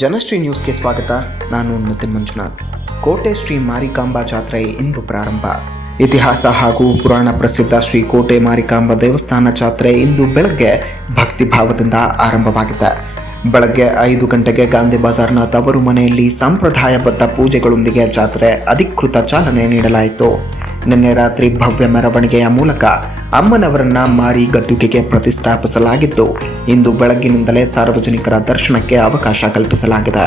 ಜನಶ್ರೀ ನ್ಯೂಸ್ಗೆ ಸ್ವಾಗತ. ನಾನು ನಿತಿನ್ ಮಂಜುನಾಥ್. ಕೋಟೆ ಶ್ರೀ ಮಾರಿಕಾಂಬಾ ಜಾತ್ರೆ ಇಂದು ಪ್ರಾರಂಭ. ಇತಿಹಾಸ ಹಾಗೂ ಪುರಾಣ ಪ್ರಸಿದ್ಧ ಶ್ರೀ ಕೋಟೆ ಮಾರಿಕಾಂಬಾ ದೇವಸ್ಥಾನ ಜಾತ್ರೆ ಇಂದು ಬೆಳಗ್ಗೆ ಭಕ್ತಿಭಾವದಿಂದ ಆರಂಭವಾಗಿದೆ. ಬೆಳಗ್ಗೆ 5 ಗಂಟೆಗೆ ಗಾಂಧಿ ಬಜಾರ್ನ ತವರು ಮನೆಯಲ್ಲಿ ಸಂಪ್ರದಾಯಬದ್ಧ ಪೂಜೆಗಳೊಂದಿಗೆ ಜಾತ್ರೆ ಅಧಿಕೃತ ಚಾಲನೆ ನೀಡಲಾಯಿತು. ನಿನ್ನೆ ರಾತ್ರಿ ಭವ್ಯ ಮೆರವಣಿಗೆಯ ಮೂಲಕ ಅಮ್ಮನವರನ್ನ ಮಾರಿ ಗದ್ದುಗೆಗೆ ಪ್ರತಿಷ್ಠಾಪಿಸಲಾಗಿದ್ದು, ಇಂದು ಬೆಳಗ್ಗಿನಿಂದಲೇ ಸಾರ್ವಜನಿಕರ ದರ್ಶನಕ್ಕೆ ಅವಕಾಶ ಕಲ್ಪಿಸಲಾಗಿದೆ.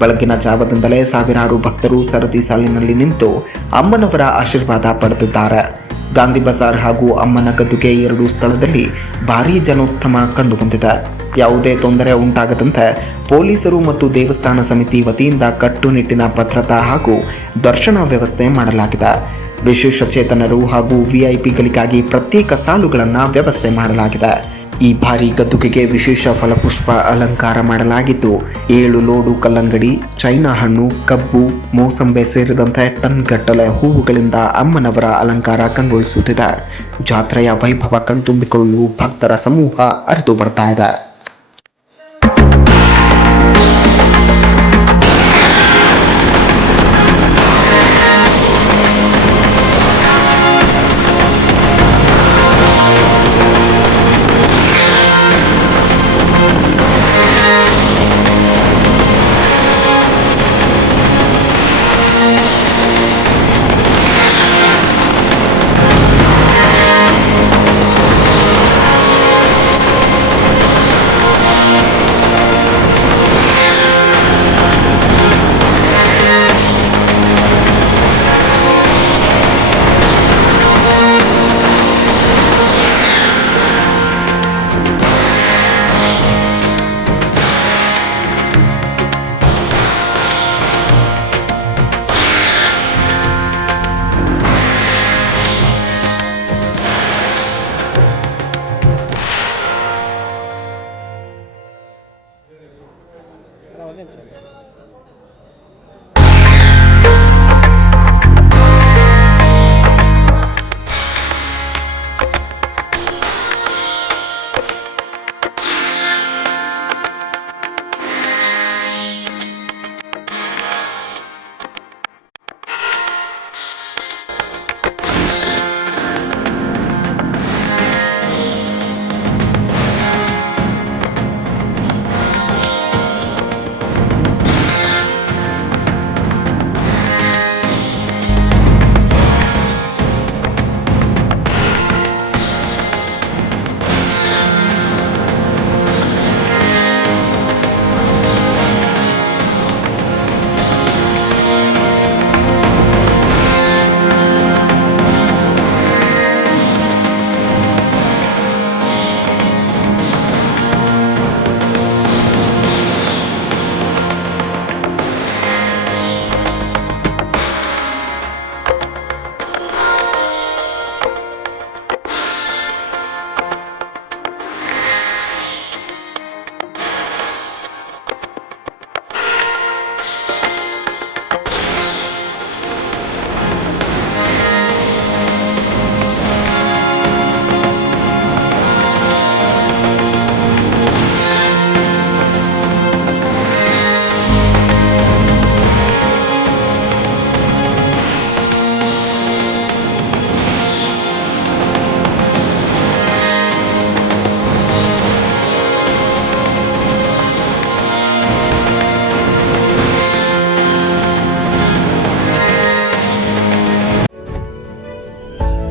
ಬೆಳಗಿನ ಜಾವದಿಂದಲೇ ಸಾವಿರಾರು ಭಕ್ತರು ಸರದಿ ಸಾಲಿನಲ್ಲಿ ನಿಂತು ಅಮ್ಮನವರ ಆಶೀರ್ವಾದ ಪಡೆದಿದ್ದಾರೆ. ಗಾಂಧಿ ಬಜಾರ್ ಹಾಗೂ ಅಮ್ಮನ ಗದ್ದುಗೆ ಎರಡೂ ಸ್ಥಳದಲ್ಲಿ ಭಾರೀ ಜನೋತ್ತಮ ಕಂಡುಬಂದಿದೆ. ಯಾವುದೇ ತೊಂದರೆ ಉಂಟಾಗದಂತೆ ಪೊಲೀಸರು ಮತ್ತು ದೇವಸ್ಥಾನ ಸಮಿತಿ ವತಿಯಿಂದ ಕಟ್ಟುನಿಟ್ಟಿನ ಭದ್ರತಾ ಹಾಗೂ ದರ್ಶನ ವ್ಯವಸ್ಥೆ ಮಾಡಲಾಗಿದೆ. ವಿಶೇಷ ಚೇತನರು ಹಾಗೂ ವಿಐಪಿಗಳಿಗಾಗಿ ಪ್ರತ್ಯೇಕ ಸಾಲುಗಳನ್ನು ವ್ಯವಸ್ಥೆ ಮಾಡಲಾಗಿದೆ. ಈ ಬಾರಿ ಗದ್ದುಗೆಗೆ ವಿಶೇಷ ಫಲಪುಷ್ಪ ಅಲಂಕಾರ ಮಾಡಲಾಗಿದ್ದು, 7 ಲೋಡು ಕಲ್ಲಂಗಡಿ, ಚೈನಾ ಹಣ್ಣು, ಕಬ್ಬು, ಮೋಸಂಬೆ ಸೇರಿದಂತೆ ಟನ್ಗಟ್ಟಲೆ ಹೂವುಗಳಿಂದ ಅಮ್ಮನವರ ಅಲಂಕಾರ ಕಂಗೊಳಿಸುತ್ತಿದೆ. ಜಾತ್ರೆಯ ವೈಭವ ಕಣ್ತುಂಬಿಕೊಳ್ಳಲು ಭಕ್ತರ ಸಮೂಹ ಹರಿದು ಬರ್ತಾ ಇದೆ.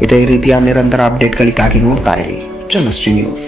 ಇದೇ ರೀತಿಯ ನಿರಂತರ ಅಪ್ಡೇಟ್ಗಳಿಗಾಗಿ ನೋಡ್ತಾ ಇರಿ ಜನಶ್ರೀ ನ್ಯೂಸ್.